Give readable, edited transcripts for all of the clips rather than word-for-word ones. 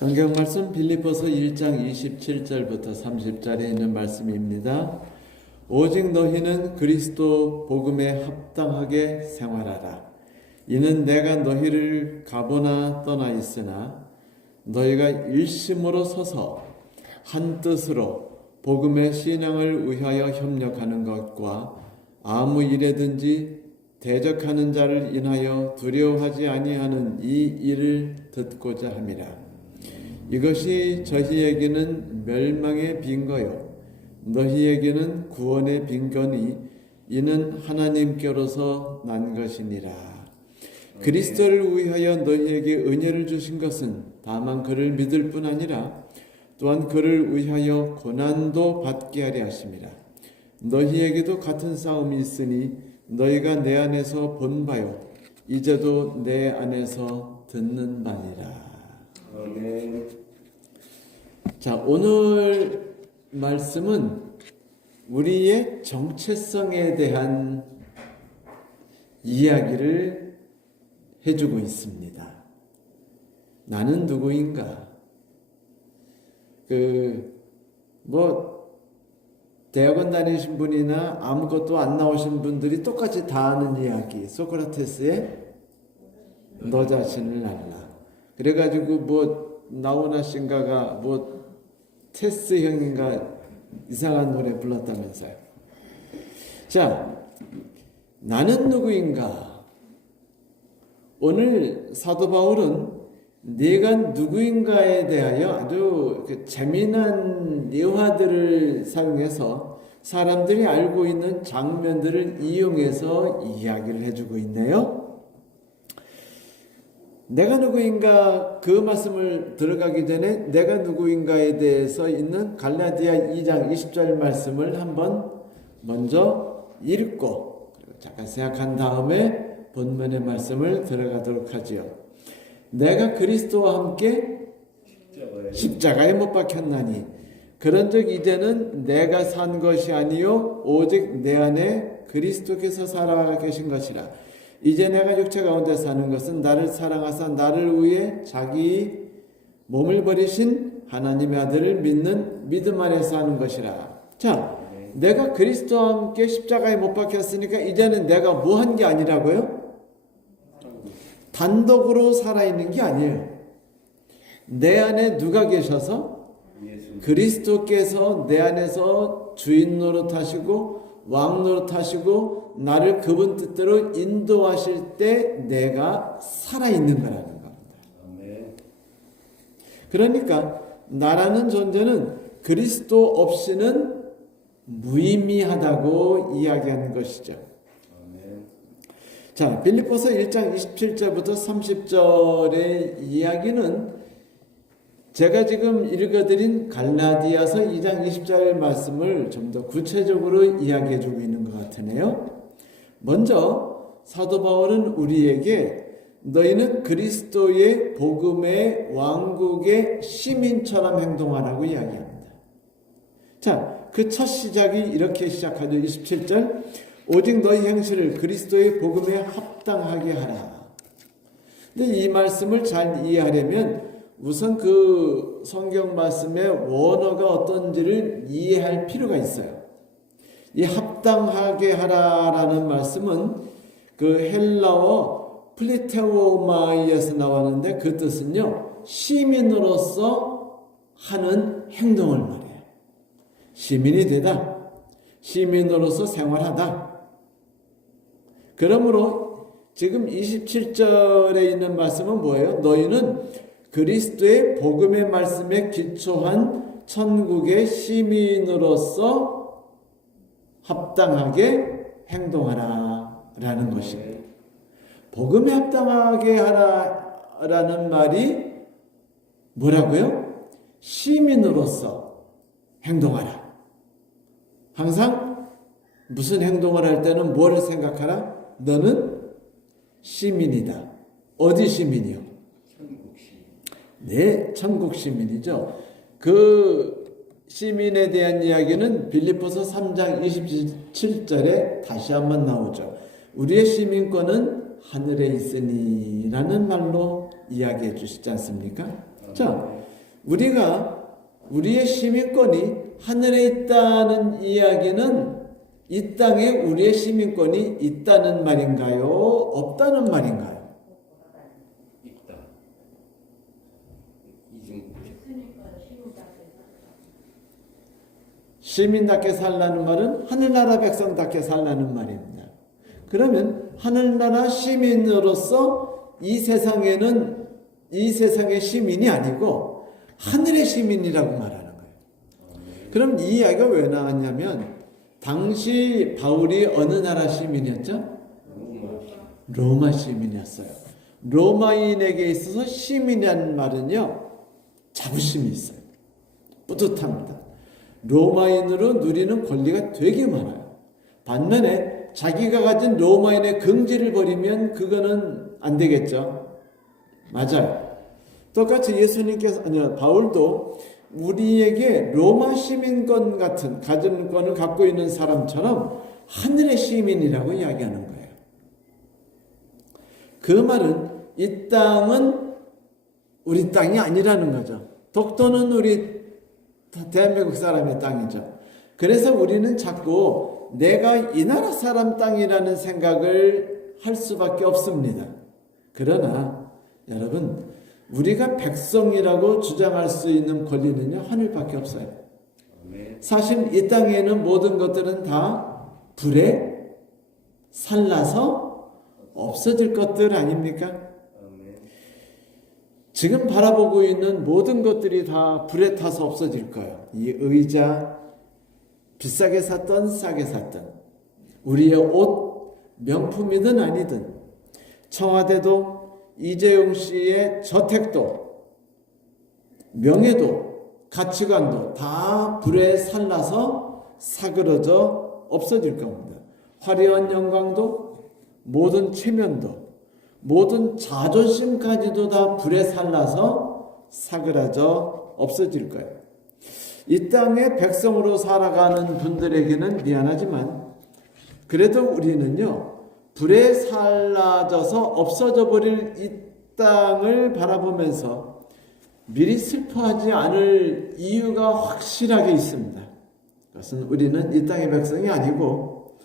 성경 말씀 빌립보서 1장 27절부터 30절에 있는 말씀입니다. 오직 너희는 그리스도 복음에 합당하게 생활하라. 이는 내가 너희를 가보나 떠나 있으나 너희가 일심으로 서서 한 뜻으로 복음의 신앙을 위하여 협력하는 것과 아무 일에든지 대적하는 자를 인하여 두려워하지 아니하는 이 일을 듣고자 함이라. 이것이 저희에게는 멸망의 빈거요 너희에게는 구원의 빈거니 이는 하나님께로서 난 것이니라. 그리스도를 위하여 너희에게 은혜를 주신 것은 다만 그를 믿을 뿐 아니라 또한 그를 위하여 고난도 받게 하려 하심이라. 너희에게도 같은 싸움이 있으니 너희가 내 안에서 본 바요 이제도 내 안에서 듣는 바니라. 자, 오늘 말씀은 우리의 정체성에 대한 이야기를 해주고 있습니다. 나는 누구인가? 대학원 다니신 분이나 아무것도 안 나오신 분들이 똑같이 다 아는 이야기. 소크라테스의 너 자신을 알라. 그래가지고 나오나 씨인가가 테스 형인가 이상한 노래 불렀다면서요. 자, 나는 누구인가? 오늘 사도 바울은 네가 누구인가에 대하여 아주 재미난 예화들을 사용해서 사람들이 알고 있는 장면들을 이용해서 이야기를 해주고 있네요. 내가 누구인가 그 말씀을 들어가기 전에 내가 누구인가에 대해서 있는 갈라디아 2장 20절 말씀을 한번 먼저 읽고 잠깐 생각한 다음에 본문의 말씀을 들어가도록 하지요. 내가 그리스도와 함께 십자가에 못 박혔나니 그런즉 이제는 내가 산 것이 아니요 오직 내 안에 그리스도께서 살아 계신 것이라. 이제 내가 육체 가운데 사는 것은 나를 사랑하사 나를 위해 자기 몸을 버리신 하나님의 아들을 믿는 믿음 안에 사는 것이라. 자, 내가 그리스도와 함께 십자가에 못 박혔으니까 이제는 내가 뭐 한 게 아니라고요? 단독으로 살아있는 게 아니에요. 내 안에 누가 계셔서 그리스도께서 내 안에서 주인 노릇하시고 왕 노릇하시고 나를 그분 뜻대로 인도하실 때 내가 살아있는 거라는 겁니다. 그러니까 나라는 존재는 그리스도 없이는 무의미하다고 이야기하는 것이죠. 자, 빌립보서 1장 27절부터 30절의 이야기는 제가 지금 읽어드린 갈라디아서 2장 20절 말씀을 좀 더 구체적으로 이야기해 주고 있는 것 같으네요. 먼저 사도 바울은 우리에게 너희는 그리스도의 복음의 왕국의 시민처럼 행동하라고 이야기합니다. 자, 그 첫 시작이 이렇게 시작하죠. 27절 오직 너희 행실을 그리스도의 복음에 합당하게 하라. 근데 이 말씀을 잘 이해하려면 우선 그 성경 말씀의 원어가 어떤지를 이해할 필요가 있어요. 이 합당하게 하라라는 말씀은 그 헬라어 플리테오마이에서 나왔는데 그 뜻은요, 시민으로서 하는 행동을 말해요. 시민이 되다, 시민으로서 생활하다. 그러므로 지금 27절에 있는 말씀은 뭐예요? 너희는 그리스도의 복음의 말씀에 기초한 천국의 시민으로서 합당하게 행동하라 라는 것입니다. 복음에 합당하게 하라라는 말이 뭐라고요? 시민으로서 행동하라. 항상 무슨 행동을 할 때는 뭐를 생각하라? 너는 시민이다. 어디 시민이요? 네, 천국 시민이죠. 그 시민에 대한 이야기는 빌립보서 3장 27절에 다시 한번 나오죠. 우리의 시민권은 하늘에 있으니 라는 말로 이야기해 주시지 않습니까? 자, 우리의 시민권이 하늘에 있다는 이야기는 이 땅에 우리의 시민권이 있다는 말인가요? 없다는 말인가요? 있다. 시민답게 살라는 말은 하늘나라 백성답게 살라는 말입니다. 그러면 하늘나라 시민으로서 이 세상의 시민이 아니고 하늘의 시민이라고 말하는 거예요. 그럼 이 이야기가 왜 나왔냐면 당시 바울이 어느 나라 시민이었죠? 로마 시민이었어요. 로마인에게 있어서 시민이라는 말은요, 자부심이 있어요. 뿌듯합니다. 로마인으로 누리는 권리가 되게 많아요. 반면에 자기가 가진 로마인의 긍지를 버리면 그거는 안 되겠죠. 맞아요. 똑같이 바울도 우리에게 로마 시민권 같은 가진권을 갖고 있는 사람처럼 하늘의 시민이라고 이야기하는 거예요. 그 말은 이 땅은 우리 땅이 아니라는 거죠. 독도는 우리 대한민국 사람의 땅이죠. 그래서 우리는 자꾸 내가 이 나라 사람 땅이라는 생각을 할 수밖에 없습니다. 그러나 여러분, 우리가 백성이라고 주장할 수 있는 권리는요, 하늘밖에 없어요. 사실 이 땅에는 모든 것들은 다 불에 살라서 없어질 것들 아닙니까? 지금 바라보고 있는 모든 것들이 다 불에 타서 없어질 거예요. 이 의자, 비싸게 샀던 싸게 샀던, 우리의 옷, 명품이든 아니든, 청와대도, 이재용 씨의 저택도, 명예도, 가치관도 다 불에 살라서 사그러져 없어질 겁니다. 화려한 영광도, 모든 체면도, 모든 자존심까지도 다 불에 살라서 사그라져 없어질 거예요. 이 땅의 백성으로 살아가는 분들에게는 미안하지만 그래도 우리는요, 불에 살라져서 없어져 버릴 이 땅을 바라보면서 미리 슬퍼하지 않을 이유가 확실하게 있습니다. 그것은 우리는 이 땅의 백성이 아니고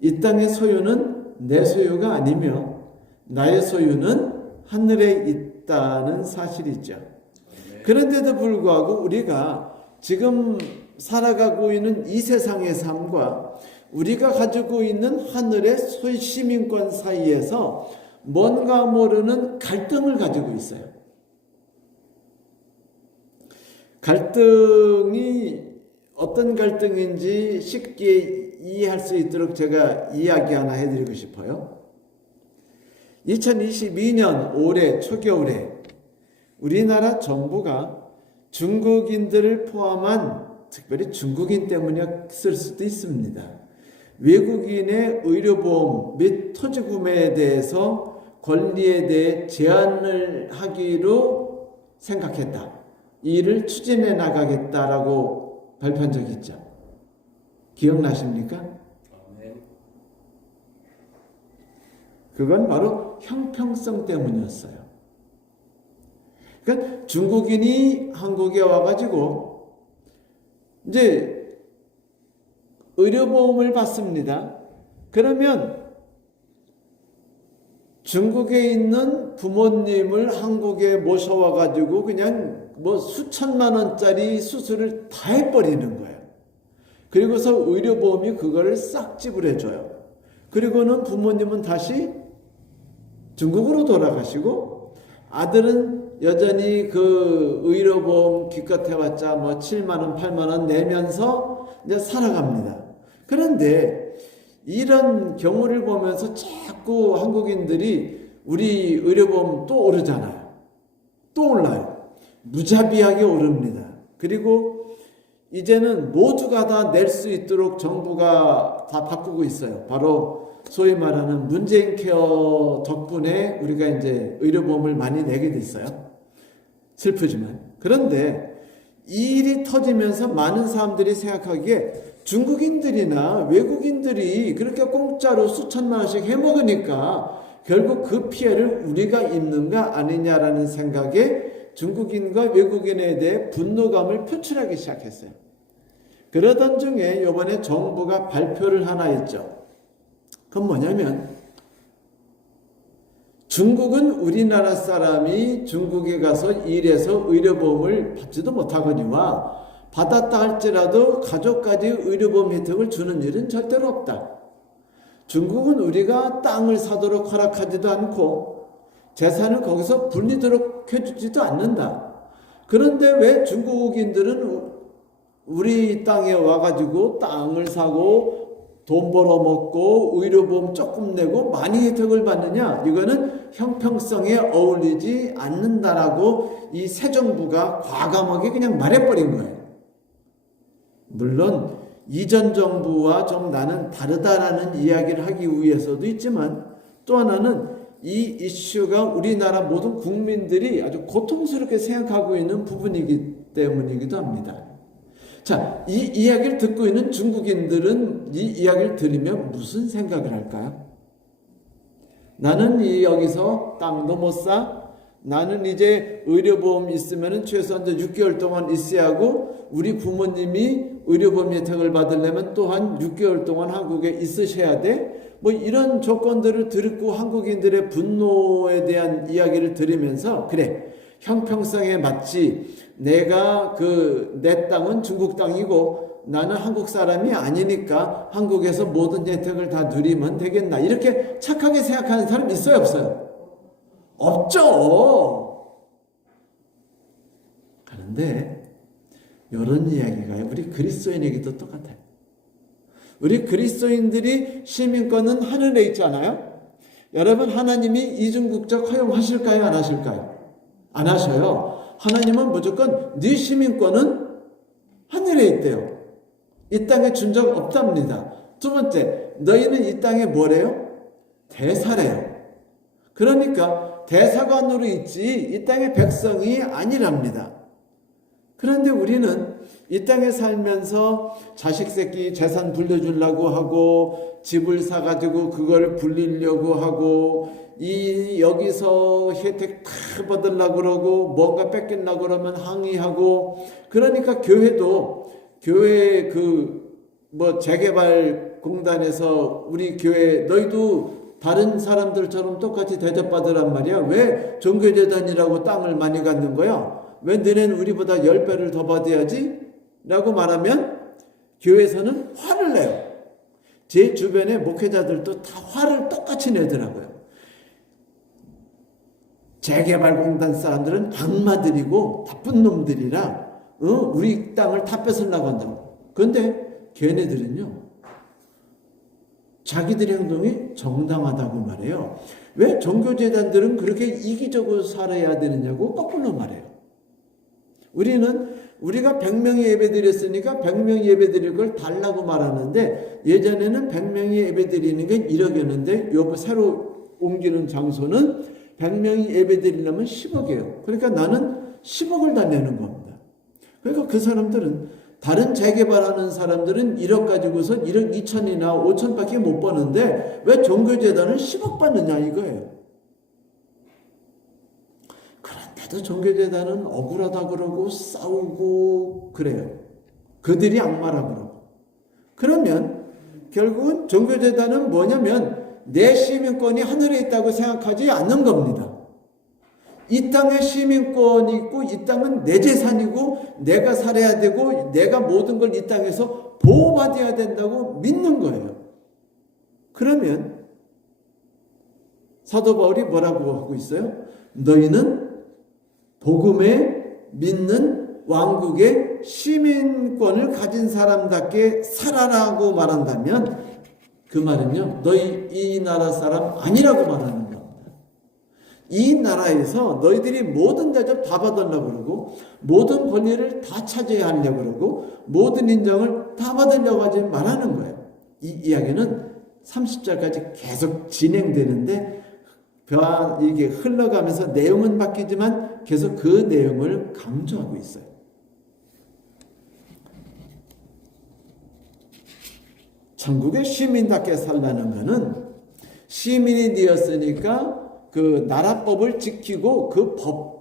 이 땅의 소유는 내 소유가 아니며 나의 소유는 하늘에 있다는 사실이죠. 그런데도 불구하고 우리가 지금 살아가고 있는 이 세상의 삶과 우리가 가지고 있는 하늘의 시민권 사이에서 뭔가 모르는 갈등을 가지고 있어요. 갈등이 어떤 갈등인지 쉽게 이해할 수 있도록 제가 이야기 하나 해드리고 싶어요. 2022년 올해 초겨울에 우리나라 정부가 중국인들을 포함한, 특별히 중국인 때문이었을 수도 있습니다, 외국인의 의료보험 및 토지 구매에 대해서 권리에 대해 제한을 하기로 생각했다. 이 일을 추진해 나가겠다라고 발표한 적이 있죠. 기억나십니까? 그건 바로 형평성 때문이었어요. 그러니까 중국인이 한국에 와가지고 이제 의료보험을 받습니다. 그러면 중국에 있는 부모님을 한국에 모셔와가지고 그냥 뭐 수천만 원짜리 수술을 다 해버리는 거예요. 그리고서 의료보험이 그거를 싹 지불해줘요. 그리고는 부모님은 다시 중국으로 돌아가시고 아들은 여전히 그 의료보험 기껏 해봤자 뭐 7만 원, 8만 원 내면서 이제 살아갑니다. 그런데 이런 경우를 보면서 자꾸 한국인들이 우리 의료보험 또 오르잖아요. 또 올라요. 무자비하게 오릅니다. 그리고 이제는 모두가 다 낼 수 있도록 정부가 다 바꾸고 있어요. 바로 소위 말하는 문재인 케어 덕분에 우리가 이제 의료보험을 많이 내게 됐어요. 슬프지만. 그런데 이 일이 터지면서 많은 사람들이 생각하기에 중국인들이나 외국인들이 그렇게 공짜로 수천만 원씩 해먹으니까 결국 그 피해를 우리가 입는가 아니냐라는 생각에 중국인과 외국인에 대해 분노감을 표출하기 시작했어요. 그러던 중에 이번에 정부가 발표를 하나 했죠. 그건 뭐냐면 중국은 우리나라 사람이 중국에 가서 일해서 의료보험을 받지도 못하거니와 받았다 할지라도 가족까지 의료보험 혜택을 주는 일은 절대로 없다. 중국은 우리가 땅을 사도록 허락하지도 않고 재산을 거기서 불리도록 해주지도 않는다. 그런데 왜 중국인들은 우리 땅에 와가지고 땅을 사고 돈 벌어먹고 의료보험 조금 내고 많이 혜택을 받느냐? 이거는 형평성에 어울리지 않는다라고 이 새 정부가 과감하게 그냥 말해버린 거예요. 물론 이전 정부와 좀 나는 다르다라는 이야기를 하기 위해서도 있지만 또 하나는 이 이슈가 우리나라 모든 국민들이 아주 고통스럽게 생각하고 있는 부분이기 때문이기도 합니다. 자, 이 이야기를 듣고 있는 중국인들은 이 이야기를 들으면 무슨 생각을 할까요? 나는 여기서 땅도 못 사. 나는 이제 의료보험 있으면 최소한 6개월 동안 있어야 하고 우리 부모님이 의료보험 혜택을 받으려면 또한 6개월 동안 한국에 있으셔야 돼. 뭐 이런 조건들을 듣고 한국인들의 분노에 대한 이야기를 들으면서 그래, 형평성에 맞지. 내가 내 땅은 중국 땅이고 나는 한국 사람이 아니니까 한국에서 모든 혜택을 다 누리면 되겠나. 이렇게 착하게 생각하는 사람 있어요, 없어요? 없죠. 그런데 이런 이야기가 우리 그리스도인에게도 똑같아요. 우리 그리스도인들이 시민권은 하늘에 있잖아요. 여러분, 하나님이 이중국적 허용하실까요? 안 하실까요? 안 하셔요. 하나님은 무조건 네 시민권은 하늘에 있대요. 이 땅에 준 적 없답니다. 두 번째, 너희는 이 땅에 뭐래요? 대사래요. 그러니까 대사관으로 있지 이 땅의 백성이 아니랍니다. 그런데 우리는 이 땅에 살면서 자식 새끼 재산 불려주려고 하고 집을 사가지고 그걸 불리려고 하고 여기서 혜택 다 받으려고 그러고 뭔가 뺏기려고 그러면 항의하고 그러니까 교회도 교회 재개발 공단에서 우리 교회 너희도 다른 사람들처럼 똑같이 대접받으란 말이야. 왜 종교재단이라고 땅을 많이 갖는 거야? 왜 너네는 우리보다 10배를 더 받아야지? 라고 말하면 교회에서는 화를 내요. 제 주변의 목회자들도 다 화를 똑같이 내더라고요. 재개발공단 사람들은 악마들이고 나쁜 놈들이라 우리 땅을 다 뺏으려고 한다고. 그런데 걔네들은요, 자기들의 행동이 정당하다고 말해요. 왜 종교재단들은 그렇게 이기적으로 살아야 되느냐고 거꾸로 말해요. 우리가 100명이 예배 드렸으니까 100명이 예배 드릴 걸 달라고 말하는데 예전에는 100명이 예배 드리는 게 1억이었는데 요번 새로 옮기는 장소는 100명이 예배 드리려면 10억이에요. 그러니까 나는 10억을 다 내는 겁니다. 그러니까 그 사람들은 다른 재개발하는 사람들은 1억 가지고서 1억 2천이나 5천밖에 못 버는데 왜 종교재단은 10억 받느냐 이거예요. 그런데도 종교재단은 억울하다 그러고 싸우고 그래요. 그들이 악마라 그러고. 그러면 결국은 종교재단은 뭐냐면 내 시민권이 하늘에 있다고 생각하지 않는 겁니다. 이 땅에 시민권이 있고 이 땅은 내 재산이고 내가 살아야 되고 내가 모든 걸 이 땅에서 보호받아야 된다고 믿는 거예요. 그러면 사도 바울이 뭐라고 하고 있어요? 너희는 복음에 믿는 왕국의 시민권을 가진 사람답게 살아라고 말한다면 그 말은요, 너희 이 나라 사람 아니라고 말하는 겁니다. 이 나라에서 너희들이 모든 대접 다 받으려고 그러고 모든 권리를 다 차지해야 하려고 그러고 모든 인정을 다 받으려고 하지 말하는 거예요. 이 이야기는 30절까지 계속 진행되는데 이게 흘러가면서 내용은 바뀌지만 계속 그 내용을 강조하고 있어요. 천국의 시민답게 살라는 것은 시민이 되었으니까 그 나라법을 지키고 그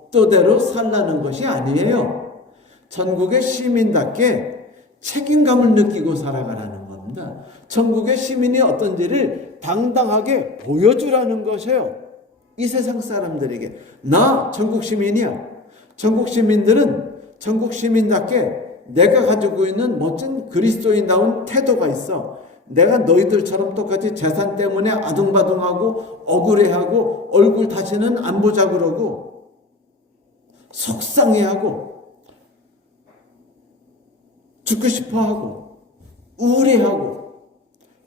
법도대로 살라는 것이 아니에요. 천국의 시민답게 책임감을 느끼고 살아가라는 겁니다. 천국의 시민이 어떤지를 당당하게 보여주라는 것이에요. 이 세상 사람들에게 나 천국 시민이야. 천국 시민들은 천국 시민답게 내가 가지고 있는 멋진 그리스도인다운 태도가 있어. 내가 너희들처럼 똑같이 재산 때문에 아둥바둥하고 억울해하고 얼굴 다시는 안 보자 그러고 속상해하고 죽고 싶어하고 우울해하고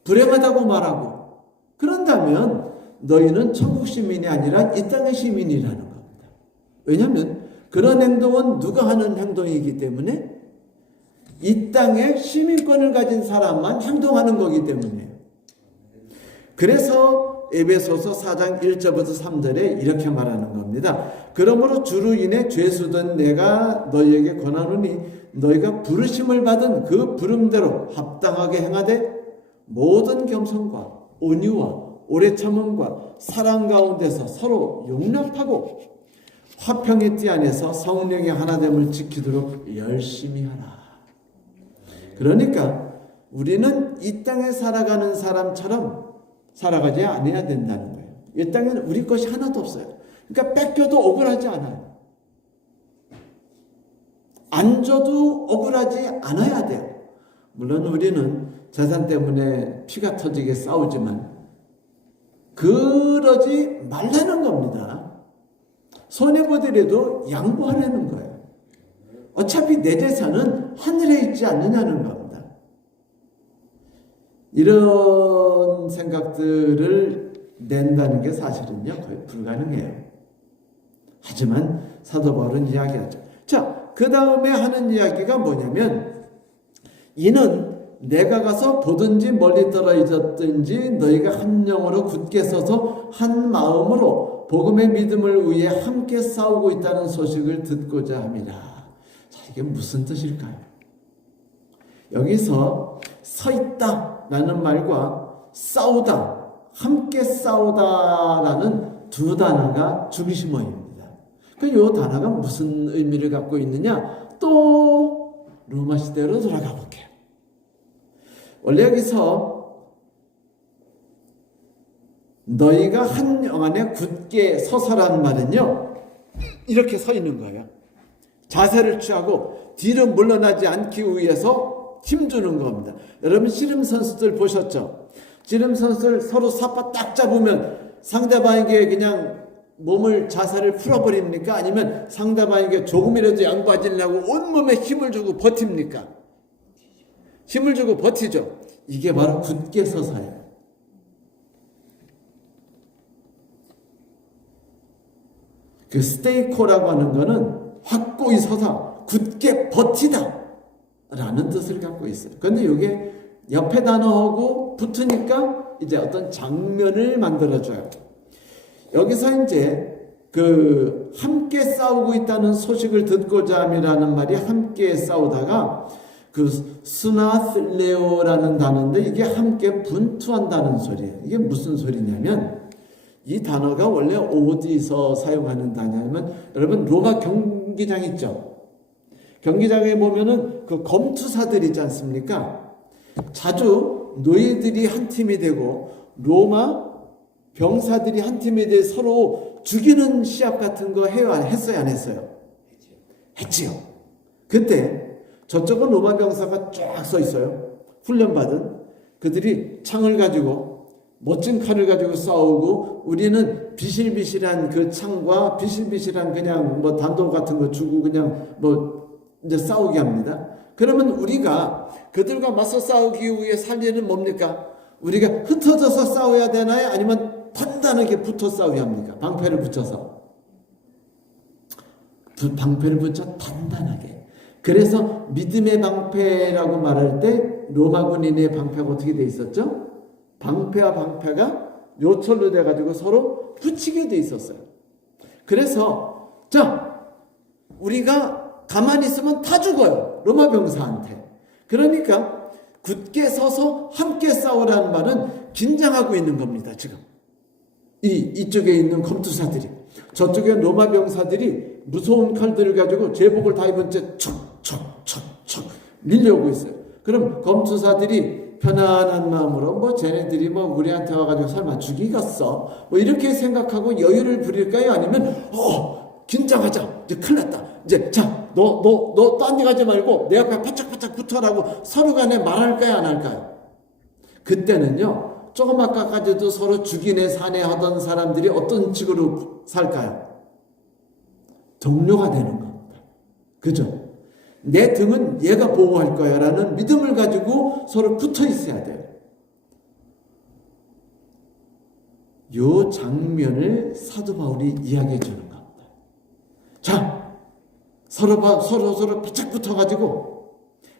불행하다고 말하고 그런다면 너희는 천국 시민이 아니라 이 땅의 시민이라는 겁니다. 왜냐하면 그런 행동은 누가 하는 행동이기 때문에 이 땅에 시민권을 가진 사람만 행동하는 거기 때문이에요. 그래서 에베소서 4장 1절부터 3절에 이렇게 말하는 겁니다. 그러므로 주로 인해 죄수된 내가 너희에게 권하노니 너희가 부르심을 받은 그 부름대로 합당하게 행하되 모든 겸손과 온유와 오래 참음과 사랑 가운데서 서로 용납하고 화평의 띠 안에서 성령의 하나됨을 지키도록 열심히 하라. 그러니까 우리는 이 땅에 살아가는 사람처럼 살아가지 않아야 된다는 거예요. 이 땅에는 우리 것이 하나도 없어요. 그러니까 뺏겨도 억울하지 않아요. 안 줘도 억울하지 않아야 돼요. 물론 우리는 재산 때문에 피가 터지게 싸우지만 그러지 말라는 겁니다. 손해보더라도 양보하라는 거예요. 어차피 내 재산은 하늘에 있지 않느냐는 겁니다. 이런 생각들을 낸다는 게 사실은요 거의 불가능해요. 하지만 사도 바울은 이야기하죠. 자, 그 다음에 하는 이야기가 뭐냐면 이는 내가 가서 보든지 멀리 떨어졌든지 너희가 한 영으로 굳게 서서 한 마음으로 복음의 믿음을 위해 함께 싸우고 있다는 소식을 듣고자 합니다. 자, 이게 무슨 뜻일까요? 여기서 서 있다라는 말과 싸우다, 함께 싸우다라는 두 단어가 중심어입니다. 이 단어가 무슨 의미를 갖고 있느냐? 또 로마 시대로 돌아가 볼게요. 원래 여기서 너희가 한 영 안에 굳게 서서란 말은요 이렇게 서 있는 거예요. 자세를 취하고 뒤로 물러나지 않기 위해서 힘주는 겁니다. 여러분 씨름 선수들 보셨죠? 씨름 선수들 서로 삿바 딱 잡으면 상대방에게 그냥 몸을 자세를 풀어버립니까? 아니면 상대방에게 조금이라도 양보하려고 온몸에 힘을 주고 버팁니까? 힘을 주고 버티죠. 이게 바로 굳게 서서예요. 그 스테이코라고 하는 거는 확고히 서서 굳게 버티다 라는 뜻을 갖고 있어요. 그런데 이게 옆에 단어하고 붙으니까 이제 어떤 장면을 만들어줘요. 여기서 이제 그 함께 싸우고 있다는 소식을 듣고자 함이라는 말이 함께 싸우다가 그 스나슬레오라는 단어인데 이게 함께 분투한다는 소리예요. 이게 무슨 소리냐면 이 단어가 원래 어디서 사용하는 단어냐면 여러분 로마 경기장 있죠? 경기장에 보면은 그 검투사들 있지 않습니까? 자주 노예들이 한 팀이 되고 로마 병사들이 한 팀이 돼 서로 죽이는 시합 같은 거 했어요, 안 했어요? 했지요. 그때 저쪽은 로마 병사가 쫙 서 있어요. 훈련받은 그들이 창을 가지고 멋진 칼을 가지고 싸우고 우리는 비실비실한 그 창과 비실비실한 그냥 뭐 단도 같은 거 주고 그냥 뭐 이제 싸우게 합니다. 그러면 우리가 그들과 맞서 싸우기 위해 살리는 뭡니까? 우리가 흩어져서 싸워야 되나요? 아니면 단단하게 붙어 싸워야 합니까? 방패를 붙여서. 방패를 붙여 단단하게. 그래서 믿음의 방패라고 말할 때 로마 군인의 방패가 어떻게 돼 있었죠? 방패와 방패가 요철로 돼가지고 서로 붙이게 돼 있었어요. 그래서 자 우리가 가만히 있으면 다 죽어요. 로마 병사한테. 그러니까 굳게 서서 함께 싸우라는 말은 긴장하고 있는 겁니다. 지금 이쪽에 있는 검투사들이 저쪽에 로마 병사들이 무서운 칼들을 가지고 제복을 다 입은 채 척척척척 밀려오고 있어요. 그럼 검투사들이 편안한 마음으로 뭐 쟤네들이 뭐 우리한테 와가지고 설마 죽이겠어? 뭐 이렇게 생각하고 여유를 부릴까요? 아니면 긴장하자. 이제 큰일 났다. 이제 자, 너 딴 데 가지 말고 내 앞에 바짝바짝 붙어라고 서로 간에 말할까요? 안 할까요? 그때는요. 조금 아까까지도 서로 죽이네 사네 하던 사람들이 어떤 식으로 살까요? 동료가 되는 겁니다. 그죠? 내 등은 얘가 보호할 거야 라는 믿음을 가지고 서로 붙어 있어야 돼요. 요 장면을 사도 바울이 이야기해 주는 겁니다. 자, 서로 바짝 붙어가지고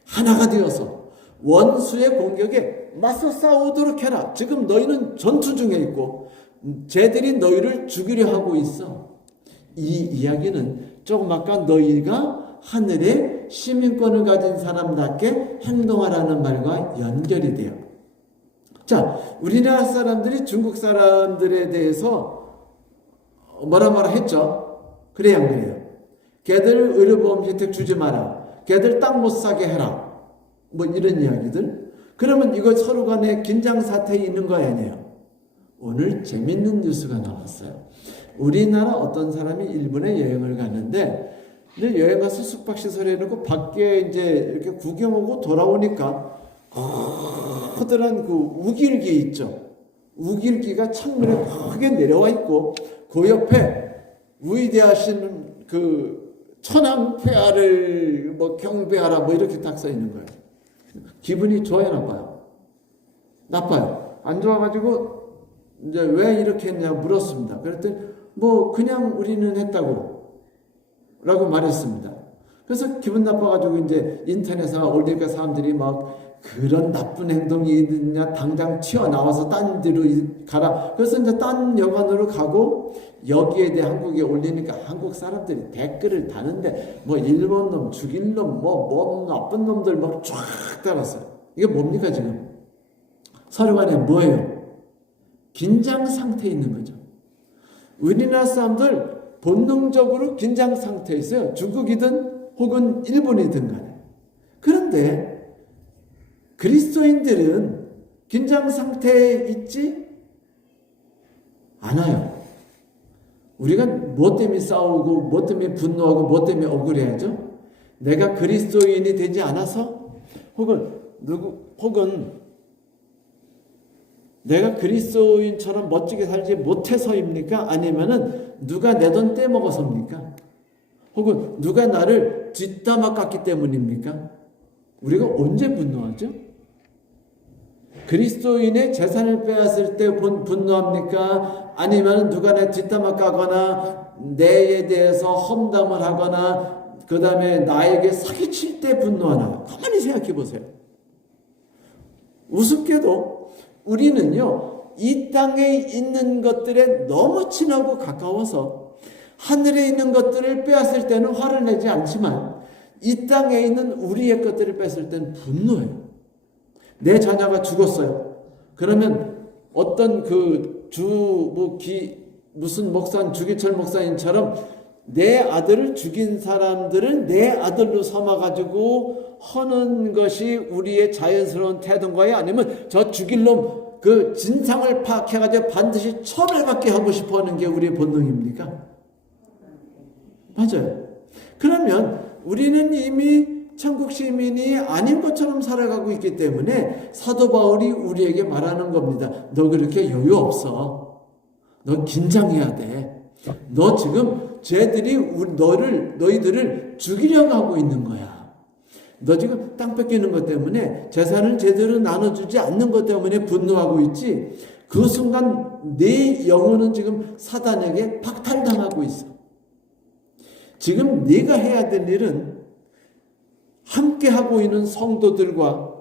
하나가 되어서 원수의 공격에 맞서 싸우도록 해라. 지금 너희는 전투 중에 있고 쟤들이 너희를 죽이려 하고 있어. 이 이야기는 조금 아까 너희가 하늘의 시민권을 가진 사람답게 행동하라는 말과 연결이 돼요. 자, 우리나라 사람들이 중국 사람들에 대해서 뭐라 했죠? 그래야 안 그래요? 걔들 의료보험 혜택 주지 마라. 걔들 땅 못 사게 해라. 뭐 이런 이야기들. 그러면 이거 서로 간에 긴장 사태에 있는 거 아니에요? 오늘 재밌는 뉴스가 나왔어요. 우리나라 어떤 사람이 일본에 여행을 갔는데 근데 여행 가서 숙박시설에 놓고 밖에 이제 이렇게 구경하고 돌아오니까 커다란 그 우길기 있죠. 우길기가 창문에 크게 내려와 있고 그 옆에 위대하신 그 천황폐하를 뭐 경배하라 뭐 이렇게 딱 써 있는 거예요. 기분이 좋아요, 나빠요? 나빠요. 안 좋아가지고 이제 왜 이렇게 했냐 물었습니다. 그랬더니 뭐 그냥 우리는 했다고 라고 말했습니다. 그래서 기분 나빠가지고 이제 인터넷에 올리니까 사람들이 막 그런 나쁜 행동이 있느냐 당장 튀어나와서 딴 데로 가라. 그래서 이제 딴 여관으로 가고 여기에 대해 한국에 올리니까 한국 사람들이 댓글을 다는데 뭐 일본 놈 죽일 놈 뭐 나쁜 놈들 막 쫙 달았어요. 이게 뭡니까 지금? 서로 간에 뭐예요? 긴장 상태에 있는 거죠. 우리나라 사람들 본능적으로 긴장 상태에 있어요. 중국이든 혹은 일본이든 간에. 그런데 그리스도인들은 긴장 상태에 있지 않아요. 우리가 뭐 때문에 싸우고 뭐 때문에 분노하고 뭐 때문에 억울해하죠? 내가 그리스도인이 되지 않아서 혹은 내가 그리스도인처럼 멋지게 살지 못해서입니까? 아니면은 누가 내 돈 떼먹어서입니까? 혹은 누가 나를 뒷담화 깠기 때문입니까? 우리가 언제 분노하죠? 그리스도인의 재산을 빼앗을 때 분노합니까? 아니면 누가 내 뒷담화 까거나 내에 대해서 험담을 하거나 그 다음에 나에게 사기칠 때 분노하나요? 가만히 생각해 보세요. 우습게도 우리는요, 이 땅에 있는 것들에 너무 친하고 가까워서 하늘에 있는 것들을 빼앗을 때는 화를 내지 않지만 이 땅에 있는 우리의 것들을 뺏을 때는 분노해요. 내 자녀가 죽었어요. 그러면 어떤 무슨 목사, 주기철 목사님처럼 내 아들을 죽인 사람들을 내 아들로 삼아가지고 하는 것이 우리의 자연스러운 태도인가요? 아니면 저 죽일 놈 그 진상을 파악해가지고 반드시 처벌받게 하고 싶어 하는 게 우리의 본능입니까? 맞아요. 그러면 우리는 이미 천국 시민이 아닌 것처럼 살아가고 있기 때문에 사도 바울이 우리에게 말하는 겁니다. 너 그렇게 여유 없어. 너 긴장해야 돼. 너 지금 쟤들이 너희들을 죽이려고 하고 있는 거야. 너 지금 땅 뺏기는 것 때문에 재산을 제대로 나눠주지 않는 것 때문에 분노하고 있지. 그 순간 내 영혼은 지금 사단에게 박탈당하고 있어. 지금 네가 해야 될 일은 함께 하고 있는 성도들과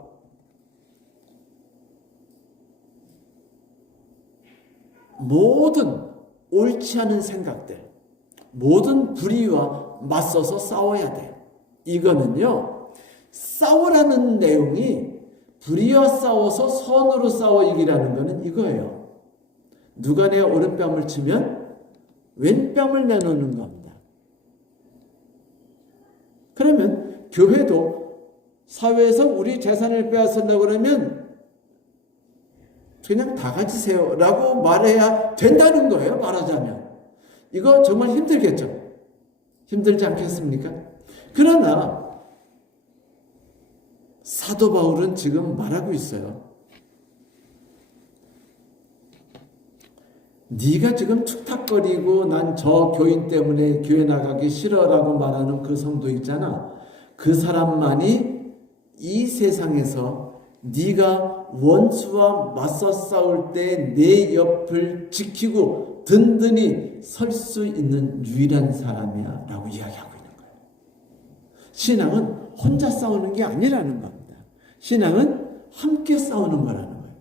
모든 옳지 않은 생각들, 모든 불의와 맞서서 싸워야 돼. 이거는요, 싸우라는 내용이 불의와 싸워서 선으로 싸워 이기라는 거는 이거예요. 누가 내 오른뺨을 치면 왼뺨을 내놓는 겁니다. 그러면 교회도 사회에서 우리 재산을 빼앗으려고 그러면 그냥 다 가지세요 라고 말해야 된다는 거예요. 말하자면. 이거 정말 힘들겠죠. 힘들지 않겠습니까? 그러나 사도 바울은 지금 말하고 있어요. 네가 지금 툭탁거리고 난 저 교인 때문에 교회 나가기 싫어라고 말하는 그 성도 있잖아. 그 사람만이 이 세상에서 네가 원수와 맞서 싸울 때 내 옆을 지키고 든든히 설 수 있는 유일한 사람이야 라고 이야기하고 있는 거예요. 신앙은 혼자 싸우는 게 아니라는 겁니다. 신앙은 함께 싸우는 거라는 거예요.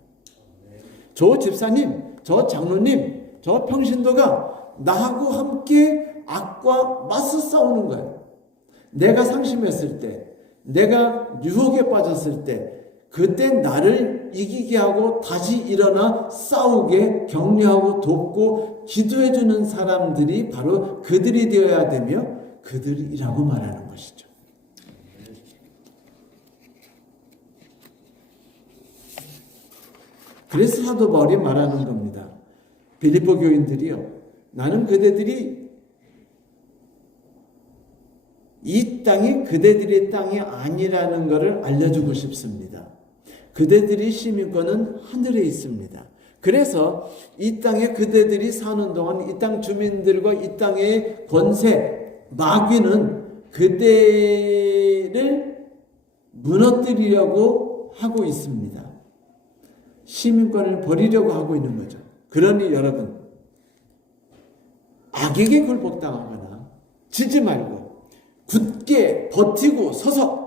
저 집사님, 저 장로님, 저 평신도가 나하고 함께 악과 맞서 싸우는 거예요. 내가 상심했을 때, 내가 유혹에 빠졌을 때, 그때 나를 이기게 하고 다시 일어나 싸우게 격려하고 돕고 기도해 주는 사람들이 바로 그들이 되어야 되며 그들이라고 말하는 것이죠. 그래서 사도 바울이 말하는 겁니다. 빌립보 교인들이요. 나는 그대들이 이 땅이 그대들의 땅이 아니라는 것을 알려주고 싶습니다. 그대들이 시민권은 하늘에 있습니다. 그래서 이 땅에 그대들이 사는 동안 이 땅 주민들과 이 땅의 권세, 마귀는 그대를 무너뜨리려고 하고 있습니다. 시민권을 버리려고 하고 있는 거죠. 그러니 여러분, 악에게 굴복당하거나 지지 말고 굳게 버티고 서서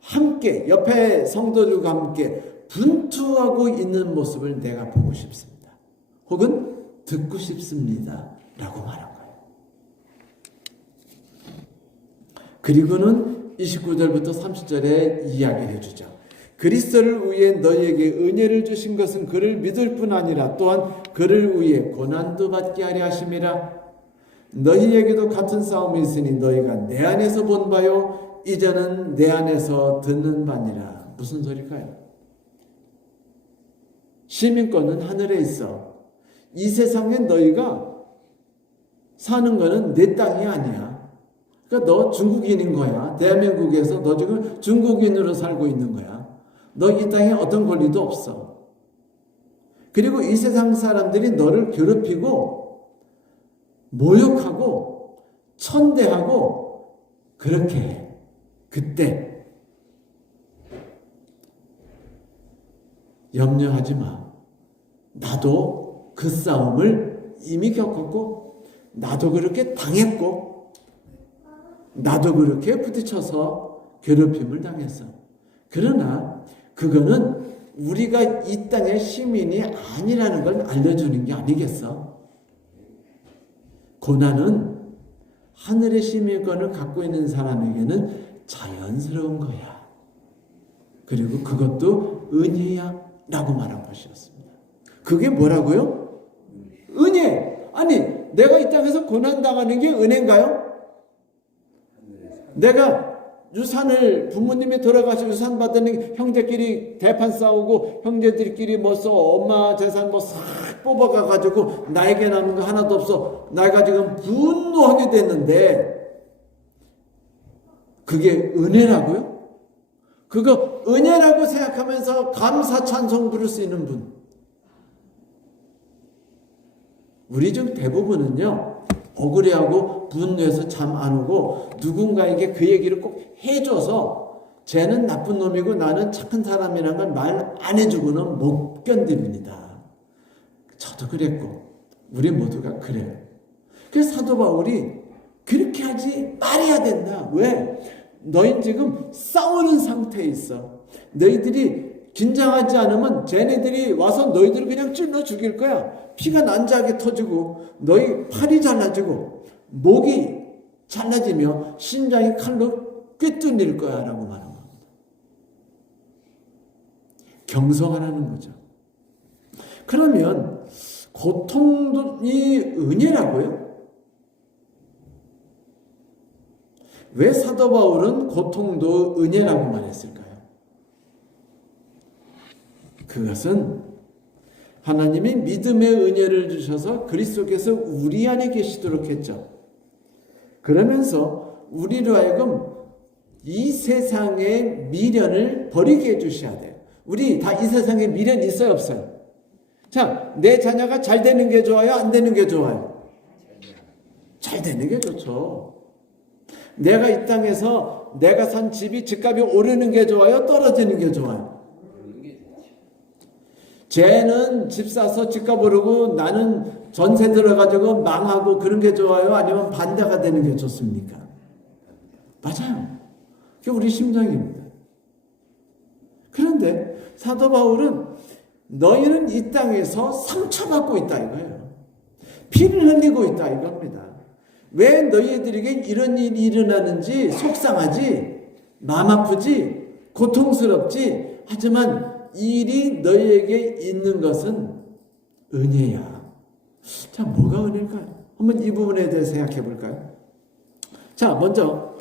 함께 옆에 성도들과 함께 분투하고 있는 모습을 내가 보고 싶습니다. 혹은 듣고 싶습니다. 라고 말한 거예요. 그리고는 29절부터 30절에 이야기를 해주죠. 그리스도를 위해 너희에게 은혜를 주신 것은 그를 믿을 뿐 아니라 또한 그를 위해 고난도 받게 하려 하심이라. 너희에게도 같은 싸움이 있으니 너희가 내 안에서 본 바요 이제는 내 안에서 듣는 바니라. 무슨 소리일까요? 시민권은 하늘에 있어. 이 세상에 너희가 사는 거는 내 땅이 아니야. 그러니까 너 중국인인 거야. 대한민국에서 너 지금 중국인으로 살고 있는 거야. 너 이 땅에 어떤 권리도 없어. 그리고 이 세상 사람들이 너를 괴롭히고 모욕하고 천대하고 그렇게 해. 그때 염려하지 마. 나도 그 싸움을 이미 겪었고 나도 그렇게 당했고 나도 그렇게 부딪혀서 괴롭힘을 당했어. 그러나 그거는 우리가 이 땅의 시민이 아니라는 걸 알려주는 게 아니겠어? 고난은 하늘의 시민권을 갖고 있는 사람에게는 자연스러운 거야. 그리고 그것도 은혜야 라고 말한 것이었습니다. 그게 뭐라고요? 은혜. 아니 내가 이 땅에서 고난당하는 게 은혜인가요? 내가 유산을 부모님이 돌아가시고 유산 받는 형제끼리 대판 싸우고 형제들끼리 엄마 재산 싹 뽑아가가지고 나에게 남은 거 하나도 없어. 내가 지금 분노하게 됐는데 그게 은혜라고요? 그거 은혜라고 생각하면서 감사 찬송 부를 수 있는 분. 우리 중 대부분은요. 억울해하고 분노해서 잠 안 오고 누군가에게 그 얘기를 꼭 해줘서 쟤는 나쁜 놈이고 나는 착한 사람이라는 걸 말 안 해주고는 못 견딥니다. 저도 그랬고 우리 모두가 그래요. 그래서 사도 바울이 그렇게 하지 말아야 된다. 왜? 너희는 지금 싸우는 상태에 있어. 너희들이 긴장하지 않으면 쟤네들이 와서 너희들을 그냥 찔러 죽일 거야. 피가 난자하게 터지고 너희 팔이 잘라지고 목이 잘라지며 심장이 칼로 꿰뚫릴 거야 라고 말한 겁니다. 경성하라는 거죠. 그러면 고통이 은혜라고요? 왜 사도 바울은 고통도 은혜라고 말했을까요? 그것은 하나님이 믿음의 은혜를 주셔서 그리스도께서 우리 안에 계시도록 했죠. 그러면서 우리로 하여금 이 세상의 미련을 버리게 해주셔야 돼요. 우리 다 이 세상에 미련이 있어요, 없어요? 자, 내 자녀가 잘 되는 게 좋아요, 안 되는 게 좋아요? 잘 되는 게 좋죠. 내가 이 땅에서 내가 산 집이 집값이 오르는 게 좋아요, 떨어지는 게 좋아요? 쟤는 집 사서 집값 오르고 나는 전세 들어가지고 망하고 그런 게 좋아요? 아니면 반대가 되는 게 좋습니까? 맞아요. 그게 우리 심정입니다. 그런데 사도 바울은 너희는 이 땅에서 상처받고 있다 이거예요. 피를 흘리고 있다 이겁니다. 왜 너희들에게 이런 일이 일어나는지 속상하지, 마음 아프지, 고통스럽지, 하지만 이 일이 너희에게 있는 것은 은혜야. 자, 뭐가 은혜일까요? 한번 이 부분에 대해서 생각해 볼까요? 자, 먼저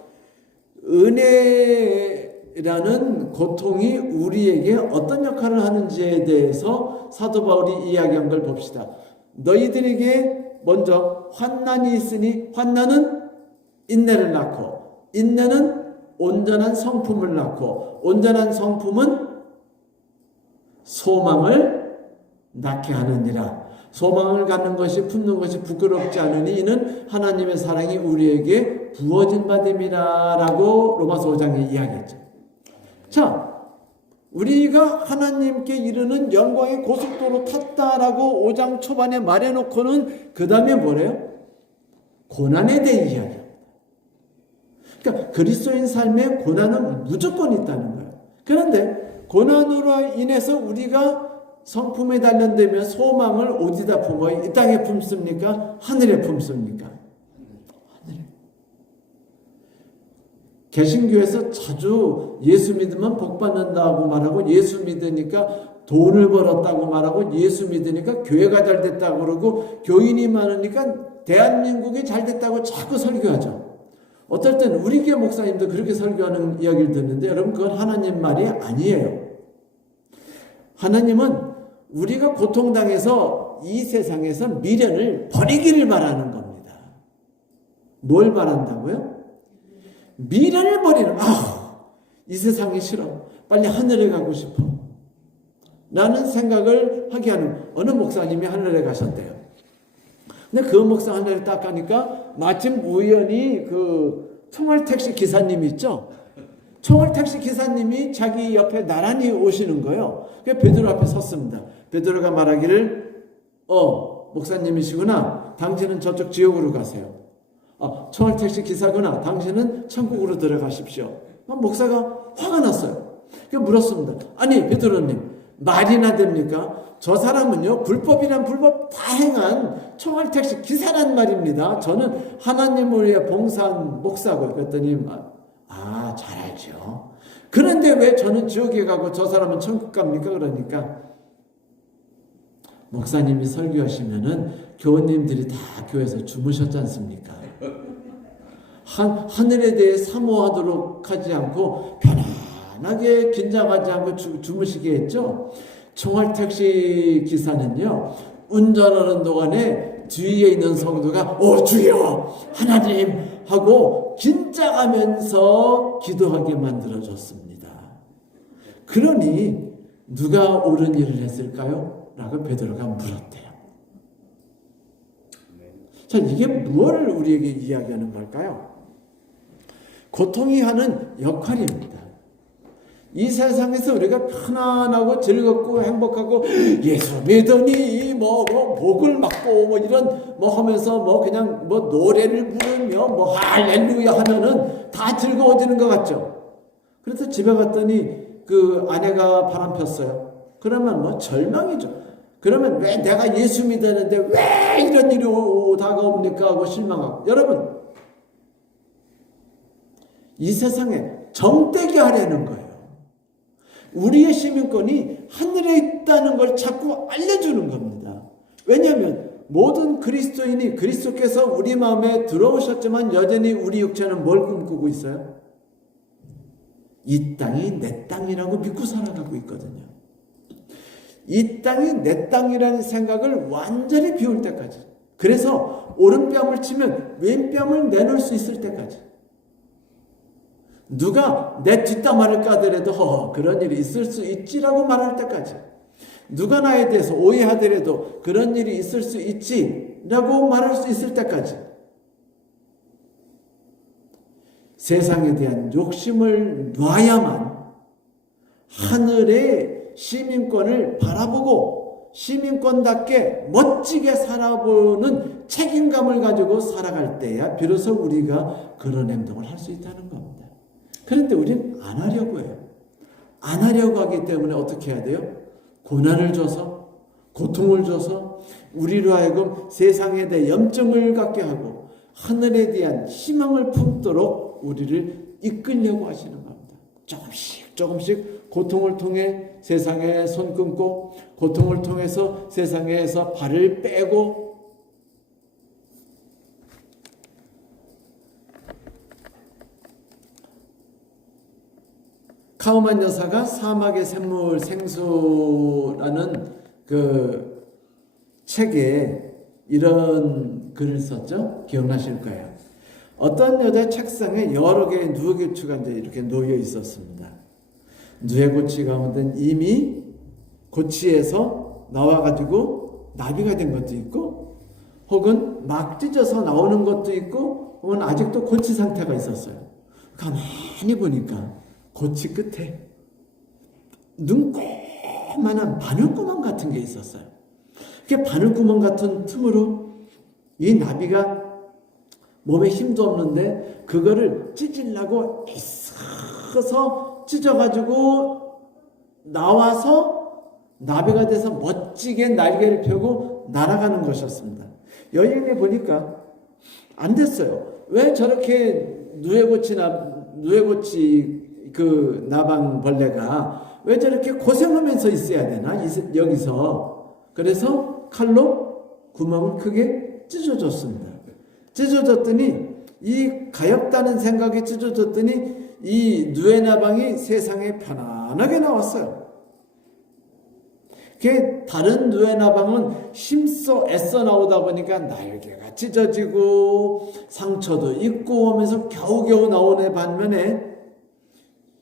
은혜라는 고통이 우리에게 어떤 역할을 하는지에 대해서 사도 바울이 이야기한 걸 봅시다. 너희들에게 먼저 환난이 있으니 환난은 인내를 낳고, 인내는 온전한 성품을 낳고, 온전한 성품은 소망을 낳게 하느니라. 소망을 갖는 것이, 품는 것이 부끄럽지 않으니 이는 하나님의 사랑이 우리에게 부어진 바 됨이라 라고 로마서 5장에 이야기했죠. 자, 우리가 하나님께 이르는 영광의 고속도로 탔다라고 5장 초반에 말해놓고는 그 다음에 뭐래요? 고난에 대해 이야기합니다. 그러니까 그리스도인 삶에 고난은 무조건 있다는 거예요. 그런데 고난으로 인해서 우리가 성품에 단련되면 소망을 어디다 품어요? 이 땅에 품습니까? 하늘에 품습니까? 하늘에. 개신교에서 자주 예수 믿으면 복 받는다고 말하고, 예수 믿으니까 돈을 벌었다고 말하고, 예수 믿으니까 교회가 잘 됐다고 그러고, 교인이 많으니까 대한민국이 잘 됐다고 자꾸 설교하죠. 어떨 때는 우리 교회 목사님도 그렇게 설교하는 이야기를 듣는데, 여러분 그건 하나님 말이 아니에요. 하나님은 우리가 고통당해서 이 세상에서 미련을 버리기를 바라는 겁니다. 뭘 바란다고요? 미련을 버리는, 이 세상이 싫어. 빨리 하늘에 가고 싶어. 라는 생각을 하게 하는, 어느 목사님이 하늘에 가셨대요. 근데 그 목사 하늘에 딱 가니까 마침 우연히 그 총알택시 기사님이 있죠? 총알택시 기사님이 자기 옆에 나란히 오시는 거예요. 그래서 베드로 앞에 섰습니다. 베드로가 말하기를, 목사님이시구나. 당신은 저쪽 지옥으로 가세요. 총알택시 기사구나. 당신은 천국으로 들어가십시오. 목사가 화가 났어요. 그래서 물었습니다. 아니 베드로님, 말이나 됩니까? 저 사람은요 불법이란 불법 다 행한 총알택시 기사란 말입니다. 저는 하나님을 위해 봉사한 목사고요. 그랬더니 잘 알죠. 그런데 왜 저는 지옥에 가고 저 사람은 천국 갑니까? 그러니까 목사님이 설교하시면은 교우님들이 다 교회에서 주무셨지 않습니까? 하늘에 대해 사모하도록 하지 않고 편안하게 긴장하지 않고 주무시게 했죠. 총알택시 기사는요, 운전하는 동안에 뒤에 있는 성도가 주여 하나님 하고 긴장하면서 기도하게 만들어줬습니다. 그러니 누가 옳은 일을 했을까요? 라고 베드로가 물었대요. 자, 이게 무엇을 우리에게 이야기하는 걸까요? 고통이 하는 역할입니다. 이 세상에서 우리가 편안하고 즐겁고 행복하고 예수 믿으니 복을 받고 이런 하면서 그냥 노래를 부르며 할렐루야 하면은 다 즐거워지는 것 같죠. 그래서 집에 갔더니 그 아내가 바람 폈어요. 그러면 절망이죠. 그러면 왜 내가 예수 믿었는데 왜 이런 일이 다가옵니까 하고 실망하고. 여러분, 이 세상에 정되게 하려는 거예요. 우리의 시민권이 하늘에 있다는 걸 자꾸 알려주는 겁니다. 왜냐하면 모든 그리스도인이 그리스도께서 우리 마음에 들어오셨지만 여전히 우리 육체는 뭘 꿈꾸고 있어요? 이 땅이 내 땅이라고 믿고 살아가고 있거든요. 이 땅이 내 땅이라는 생각을 완전히 비울 때까지. 그래서 오른뺨을 치면 왼뺨을 내놓을 수 있을 때까지. 누가 내 뒷담화를 까더라도 그런 일이 있을 수 있지라고 말할 때까지. 누가 나에 대해서 오해하더라도 그런 일이 있을 수 있지라고 말할 수 있을 때까지. 세상에 대한 욕심을 놔야만 하늘의 시민권을 바라보고 시민권답게 멋지게 살아보는 책임감을 가지고 살아갈 때야 비로소 우리가 그런 행동을 할 수 있다는 겁니다. 그런데 우리는 안 하려고 해요. 안 하려고 하기 때문에 어떻게 해야 돼요? 고난을 줘서, 고통을 줘서 우리로 하여금 세상에 대해 염증을 갖게 하고 하늘에 대한 희망을 품도록 우리를 이끌려고 하시는 겁니다. 조금씩 조금씩 고통을 통해 세상에 손 끊고 고통을 통해서 세상에서 발을 빼고 카우만 여사가 사막의 샘물 생수라는 그 책에 이런 글을 썼죠. 기억나실 거예요. 어떤 여자 책상에 여러 개의 누에고치가 이제 이렇게 놓여 있었습니다. 누에고치 가운데는 이미 고치에서 나와가지고 나비가 된 것도 있고, 혹은 막 찢어서 나오는 것도 있고, 혹은 아직도 고치 상태가 있었어요. 가만히 보니까 고치 끝에 눈꼬만한 바늘구멍 같은 게 있었어요. 그 바늘구멍 같은 틈으로 이 나비가 몸에 힘도 없는데 그거를 찢으려고 애써서 찢어가지고 나와서 나비가 돼서 멋지게 날개를 펴고 날아가는 것이었습니다. 여인에 보니까 안 됐어요. 왜 저렇게 누에고치 그 나방벌레가 왜 저렇게 고생하면서 있어야 되나? 여기서. 그래서 칼로 구멍을 크게 찢어줬습니다. 찢어졌더니 이 가엾다는 생각이 찢어졌더니 이 누에나방이 세상에 편안하게 나왔어요. 다른 누에나방은 힘써 애써 나오다 보니까 날개가 찢어지고 상처도 있고 하면서 겨우겨우 나오는 반면에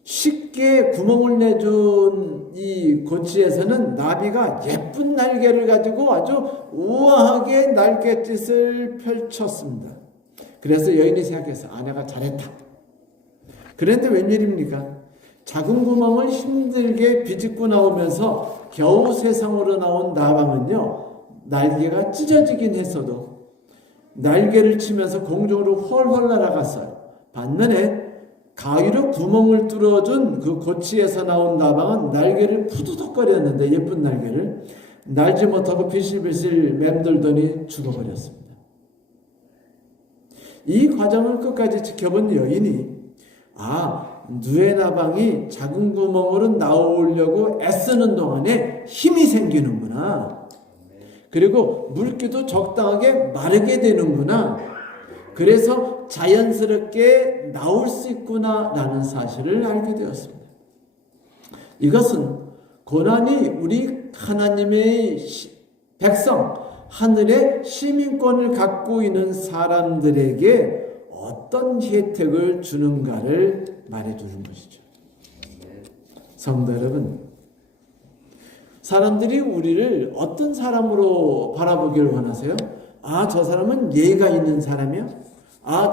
쉽게 구멍을 내준 이 고치에서는 나비가 예쁜 날개를 가지고 아주 우아하게 날갯짓을 펼쳤습니다. 그래서 여인이 생각해서 내가 잘했다. 그런데 웬일입니까? 작은 구멍을 힘들게 비집고 나오면서 겨우 세상으로 나온 나방은요, 날개가 찢어지긴 했어도 날개를 치면서 공중으로 훨훨 날아갔어요. 반면에 가위로 구멍을 뚫어준 그 고치에서 나온 나방은 날개를 푸드덕거렸는데, 예쁜 날개를 날지 못하고 비실비실 맴돌더니 죽어버렸습니다. 이 과정을 끝까지 지켜본 여인이 누에나방이 작은 구멍으로 나오려고 애쓰는 동안에 힘이 생기는구나. 그리고 물기도 적당하게 마르게 되는구나. 그래서 자연스럽게 나올 수 있구나 라는 사실을 알게 되었습니다. 이것은 고난이 우리 하나님의 백성, 하늘의 시민권을 갖고 있는 사람들에게 어떤 혜택을 주는가를 말해주는 것이죠. 성도 여러분, 사람들이 우리를 어떤 사람으로 바라보기를 원하세요? 저 사람은 예의가 있는 사람이야?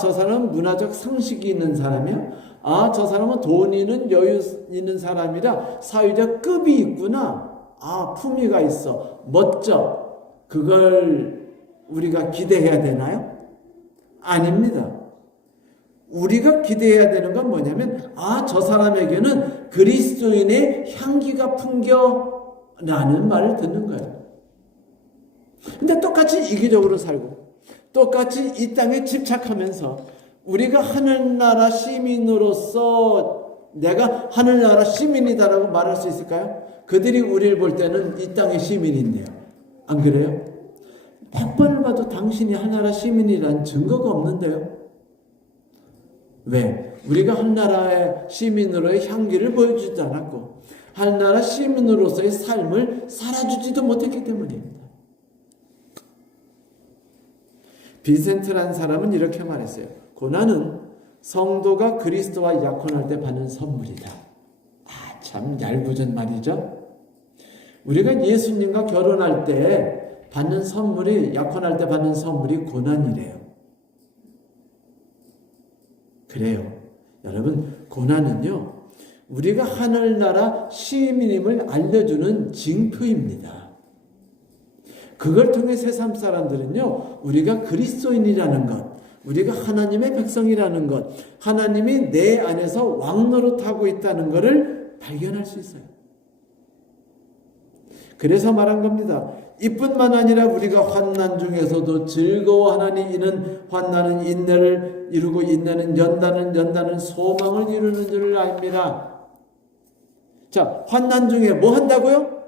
저 사람은 문화적 상식이 있는 사람이야? 저 사람은 돈 있는 여유 있는 사람이라 사회적 급이 있구나. 품위가 있어. 멋져. 그걸 우리가 기대해야 되나요? 아닙니다. 우리가 기대해야 되는 건 뭐냐면 저 사람에게는 그리스도인의 향기가 풍겨 라는 말을 듣는 거예요. 근데 똑같이 이기적으로 살고 똑같이 이 땅에 집착하면서 우리가 하늘나라 시민으로서 내가 하늘나라 시민이다라고 말할 수 있을까요? 그들이 우리를 볼 때는 이 땅의 시민인데요. 안 그래요? 100번을 봐도 당신이 한나라 시민이란 증거가 없는데요. 왜? 우리가 한나라의 시민으로의 향기를 보여주지 않았고 한나라 시민으로서의 삶을 살아주지도 못했기 때문입니다. 빈센트라는 사람은 이렇게 말했어요. 고난은 성도가 그리스도와 약혼할 때 받는 선물이다. 아, 참 얄궂은 말이죠. 우리가 예수님과 결혼할 때 받는 선물이, 약혼할 때 받는 선물이 고난이래요. 그래요. 여러분, 고난은요, 우리가 하늘나라 시민임을 알려주는 징표입니다. 그걸 통해 세상 사람들은요, 우리가 그리스도인이라는 것, 우리가 하나님의 백성이라는 것, 하나님이 내 안에서 왕노릇하고 있다는 것을 발견할 수 있어요. 그래서 말한 겁니다. 이뿐만 아니라 우리가 환난 중에서도 즐거워하나니 이는 환난은 인내를 이루고 인내는 연단은 소망을 이루는 줄을 압니다. 자, 환난 중에 뭐 한다고요?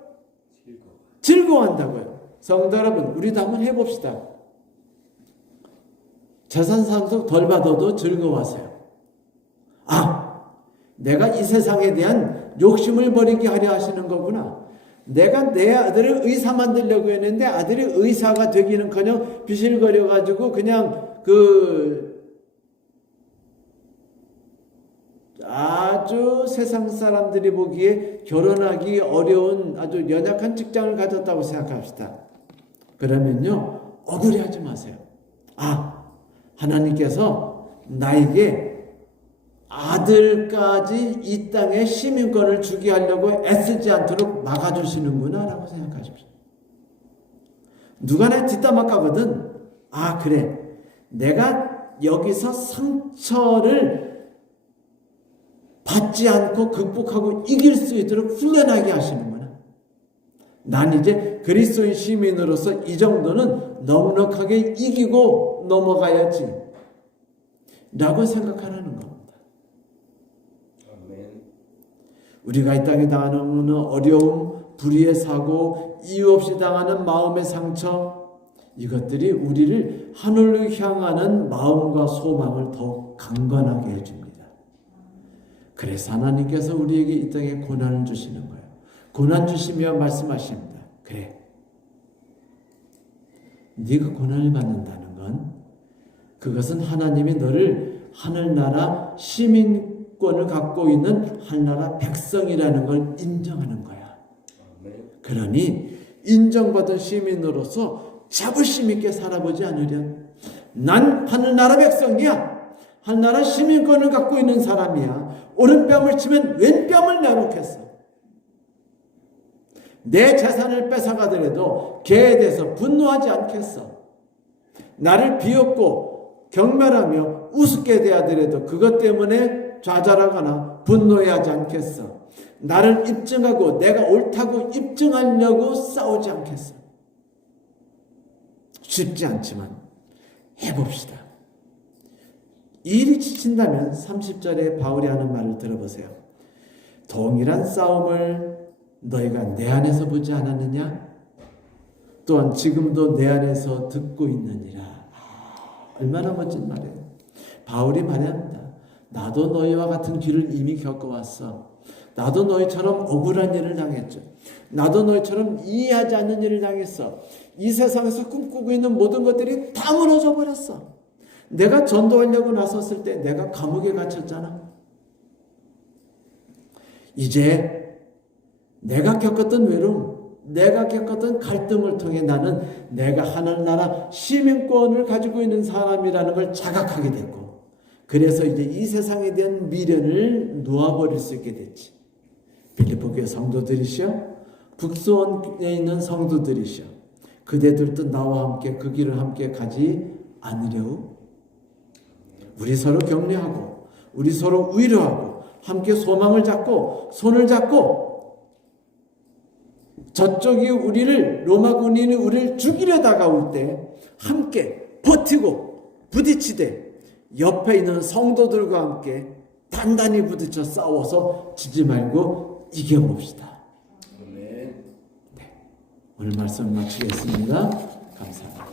즐거워한다고요. 성도 여러분, 우리도 한번 해봅시다. 재산 상속 덜 받아도 즐거워하세요. 아, 내가 이 세상에 대한 욕심을 버리게 하려 하시는 거구나. 내가 내 아들을 의사 만들려고 했는데 아들이 의사가 되기는커녕 비실거려가지고 그냥 아주 세상 사람들이 보기에 결혼하기 어려운 아주 연약한 직장을 가졌다고 생각합시다. 그러면요, 억울해하지 마세요. 아, 하나님께서 나에게 아들까지 이 땅에 시민권을 주게 하려고 애쓰지 않도록 막아주시는구나 라고 생각하십시오. 누가 내 뒷담화 까거든. 아, 그래, 내가 여기서 상처를 받지 않고 극복하고 이길 수 있도록 훈련하게 하시는구나. 난 이제 그리스도인 시민으로서 이 정도는 넉넉하게 이기고 넘어가야지 라고 생각하라는 겁니다. 우리가 이 땅에 당하는 어려움, 불의의 사고, 이유 없이 당하는 마음의 상처, 이것들이 우리를 하늘로 향하는 마음과 소망을 더욱 강건하게 해줍니다. 그래서 하나님께서 우리에게 이 땅에 고난을 주시는 거예요. 고난 주시며 말씀하십니다. 그래, 네가 고난을 받는다는 건 그것은 하나님이 너를 하늘나라 시민권을 갖고 있는 하늘나라 백성이라는 걸 인정하는 거야. 그러니 인정받은 시민으로서 자부심 있게 살아보지 않으련 난 하늘나라 백성이야. 하늘나라 시민권을 갖고 있는 사람이야. 오른뺨을 치면 왼뺨을 내놓겠어. 내 재산을 뺏어가더라도 걔에 대해서 분노하지 않겠어. 나를 비웃고 경멸하며 우습게 대하더라도 그것 때문에 좌절하거나 분노해하지 않겠어. 나를 입증하고 내가 옳다고 입증하려고 싸우지 않겠어. 쉽지 않지만 해봅시다. 일이 지친다면 30절에 바울이 하는 말을 들어보세요. 동일한 싸움을 너희가 내 안에서 보지 않았느냐? 또한 지금도 내 안에서 듣고 있느니라. 얼마나 멋진 말이에요. 바울이 말합니다. 나도 너희와 같은 길을 이미 겪어왔어. 나도 너희처럼 억울한 일을 당했죠. 나도 너희처럼 이해하지 않는 일을 당했어. 이 세상에서 꿈꾸고 있는 모든 것들이 다 무너져 버렸어. 내가 전도하려고 나섰을 때 내가 감옥에 갇혔잖아. 이제 내가 겪었던 외로움, 내가 겪었던 갈등을 통해 나는 내가 하늘나라 시민권을 가지고 있는 사람이라는 걸 자각하게 됐고, 그래서 이제 이 세상에 대한 미련을 놓아버릴 수 있게 됐지. 빌립보 교회 성도들이시여, 북수원에 있는 성도들이시여, 그대들도 나와 함께 그 길을 함께 가지 않으려우? 우리 서로 격려하고 우리 서로 위로하고 함께 소망을 잡고 손을 잡고, 저쪽이 우리를, 로마 군인이 우리를 죽이려 다가올 때 함께 버티고 부딪히되 옆에 있는 성도들과 함께 단단히 부딪혀 싸워서 지지 말고 이겨봅시다. 네. 오늘 말씀 마치겠습니다. 감사합니다.